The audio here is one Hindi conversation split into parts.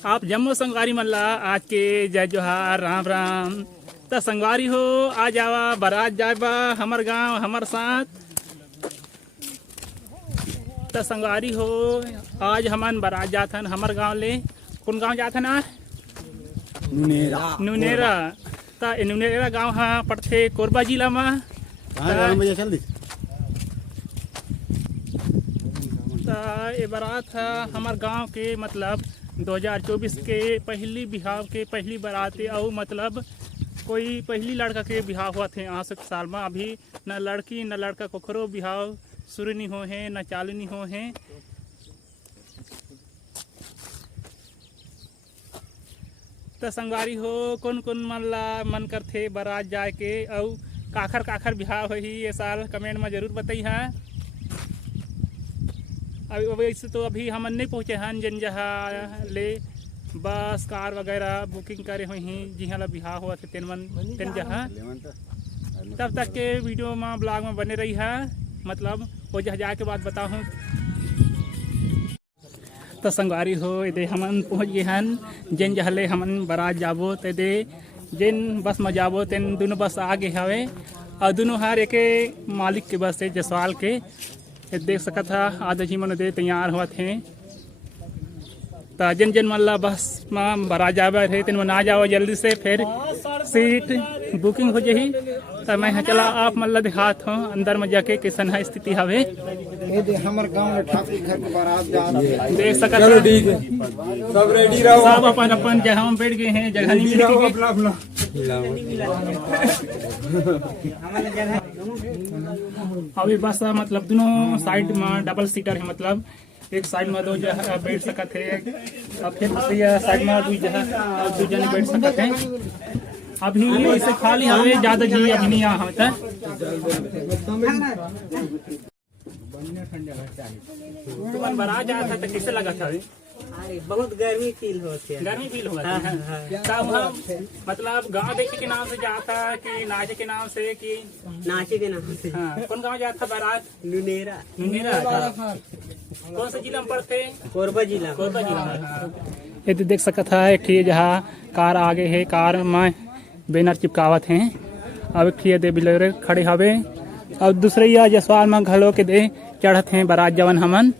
आप जम्मू संगवारी मल्ला आज के जय जोहार राम राम। तो संगवारी हो आ जावा बारात जाबा हमर गांव हमर साथ। तो संगवारी हो आज हमन बारात जाथन हमर गांव ले। कौन गांव जाथन आज? नुनेरा। तो नुनेरा गांव हाँ पड़थे कोरबा जिला में। ये बारात है हमार गांव के मतलब 2024 के पहली बिहाव के पहली बारात और मतलब कोई पहली लड़का के बिहाव हुआ थे आज साल में। अभी न लड़की न लड़का कोखरो बिहाव शुरू नहीं हो है न चालू नहीं हो है। तो संगवारी हो कौन कौन मन करथे बारात जाए के और काखर काखर बिहाव ही ये साल कमेंट में जरूर बताई है। अभी वैसे तो अभी हम नहीं पहुँचे हैं जन जहाँ ले बस कार वगैरह बुकिंग करे हुए हैं जिहाँ ला बिहाव हुआ थे तेन जहाँ। तब तक के वीडियो में ब्लॉग में बने रही है मतलब वो जहाँ जाके बाद बताऊँ। तो संगवारी हो ये हमन पहुँच गए हैं जिन जहाँ ले हमन बारात जाबो तो जिन बस में जाबो तेन दोनों बस आगे हवे और दोनों हर एक मालिक के बस है जसवाल के। देख सकता था आधा जी मन दे तैयार हुआ थे। तो जन जन मल्ला बस में बारात जाबे थे तेन ना जाओ जल्दी से फिर सीट बुकिंग हो जाही। तो मैं चला आप मल्ला दिखात हूँ अंदर में जाके कैसन है स्थिति हवे। हमर गांव में ठाकुर घर के बारात जा रहे हैं। देख सकता सब रेडी रहो सब अपन अपन जगह में बैठ गए हैं जगह नहीं मिली। अभी बस मतलब दोनों साइड में डबल सीटर है मतलब एक साइड में दो जगह बैठ सकते हैं और फिर दूसरी साइड में दो जने बैठ सकते हैं। अभी ऐसे खाली हमें ज्यादा जी अभी नहीं यहाँ बारात जाया था तो कैसे लगा था? बहुत गर्मी फील होती है। गर्मी फील हुआ था। तब हम मतलब गांव देखे के नाम से जाता कि नाचे के नाम से कि नाचे के नाम से। हाँ कौन गांव जाता बारात? नुनेरा। नुनेरा कौन सा जिला में पड़ते? कोरबा जिला। कोरबा जिला। ये तो देख सकता है एक जहाँ कार आगे है कार में बैनर चिपकावत हैं। अब एक दे बिलोरे खड़े हवे और दूसरे या जसवाल में घलो के दे चढ़त हैं बारात जवन हमन।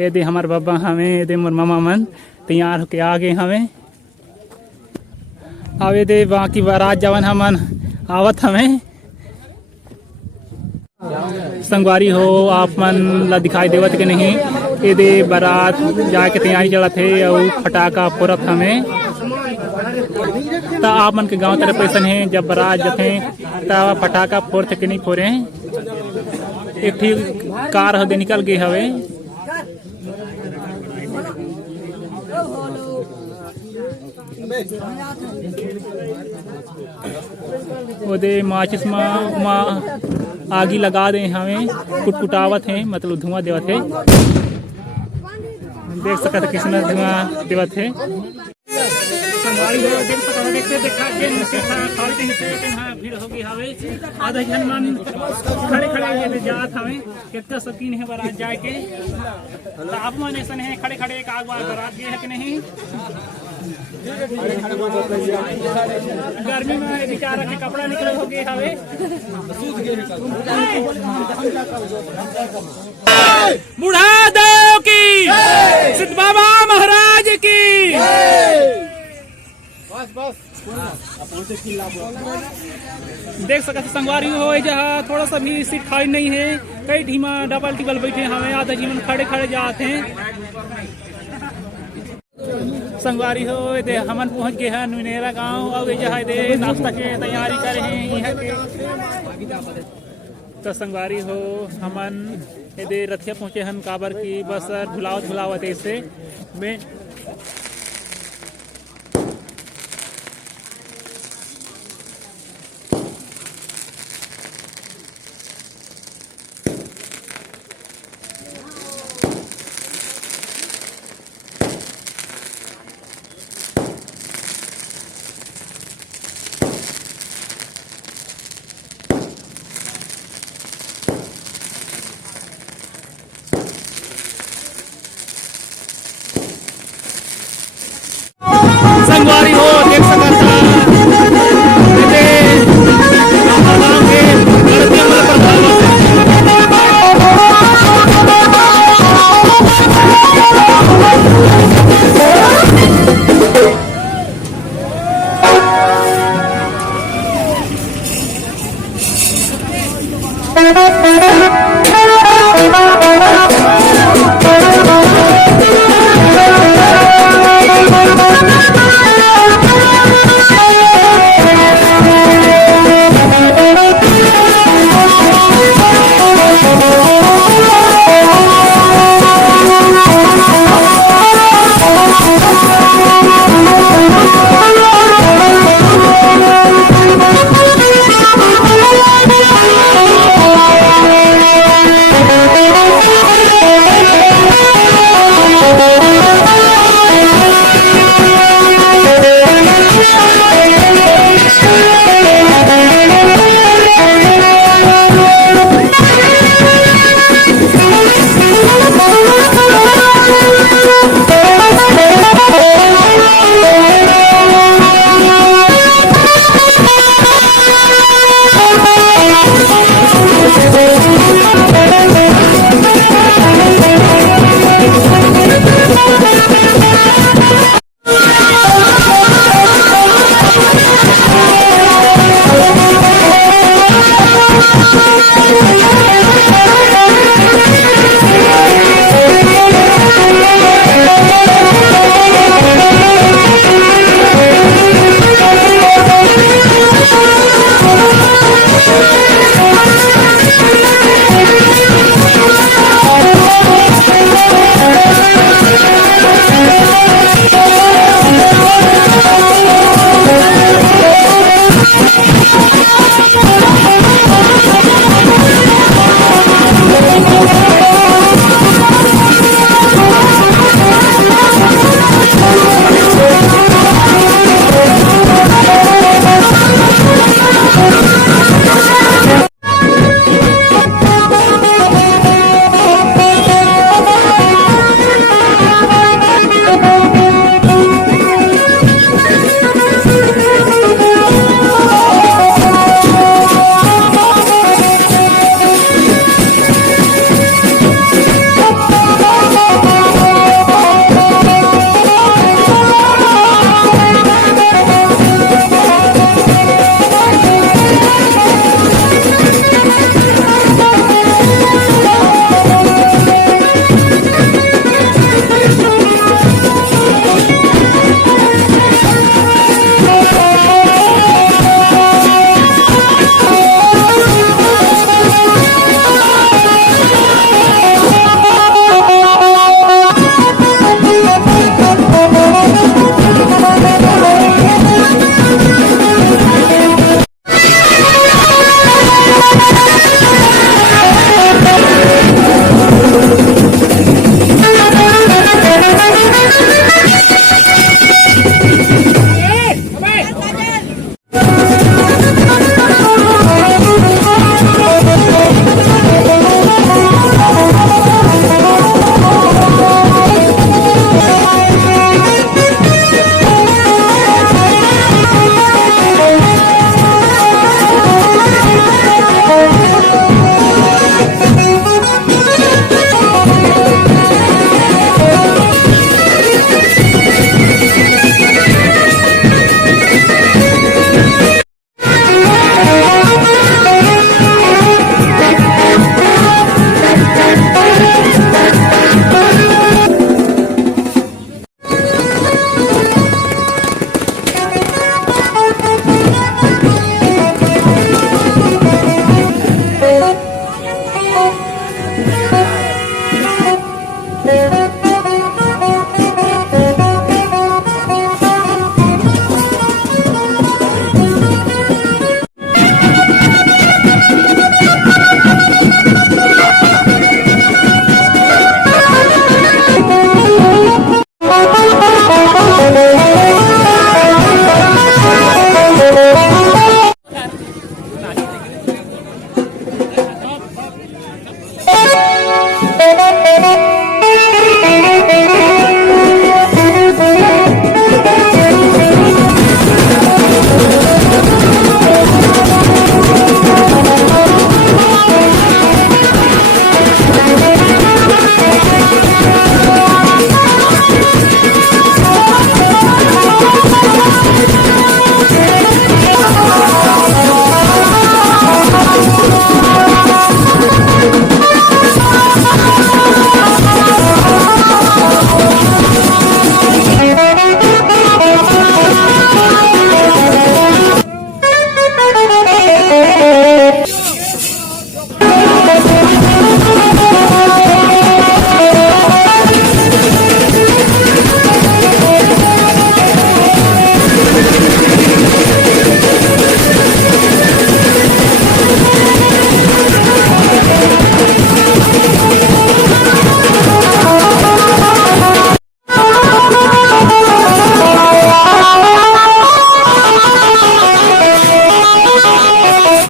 ये दे हमार बाबा हमें ये दे मोर मामा मन तैयार होके आ गए हमें। अब ये दे बाकी बारात जवन हमन आवत हमें। संगवारी हो आप मन ला दिखाई देवत के नहीं ये दे बारात जाके तैयारी चलत है और फटाका फोड़त हमें। तो आप मन के गांव तरफ ऐसा है जब बारात जाते तब फटाका फोड़ते के नहीं फोड़े। एक ठीक कार हो दे निकल गए हवे। ओदे माचिस में आगी लगा दे हमें कुटकुटावत है मतलब धुआं देवत है। देख सकते किसने धुआं देवत है। भीड़ होगी हवे आधा जन मन खड़े खड़े जात हवे कितना शौकीन है बारात जाए के। तो आप मन ऐसा है खड़े खड़े एक आग बारात गए है कि नहीं? गर्मी में बेचारा के कपड़ा निकले हो गए हवे। बुढ़ा देव की सिद्ध बाबा महाराज की देख सकते संगवारी हो जहाँ थोड़ा सा भी सीट खाली नहीं है। कई धीमा डबल टिबल बैठे हमें आधा जीवन खड़े खड़े जाते हैं। संगवारी हो दे हमन पहुंच गए हैं नुनेरा गांव और जहाँ दे नाश्ता के तैयारी कर रहे हैं यहाँ के। तो संगवारी हो हमन दे रथिया पहुंचे हैं काबर की बस भुलावत ऐसे में। Thank you.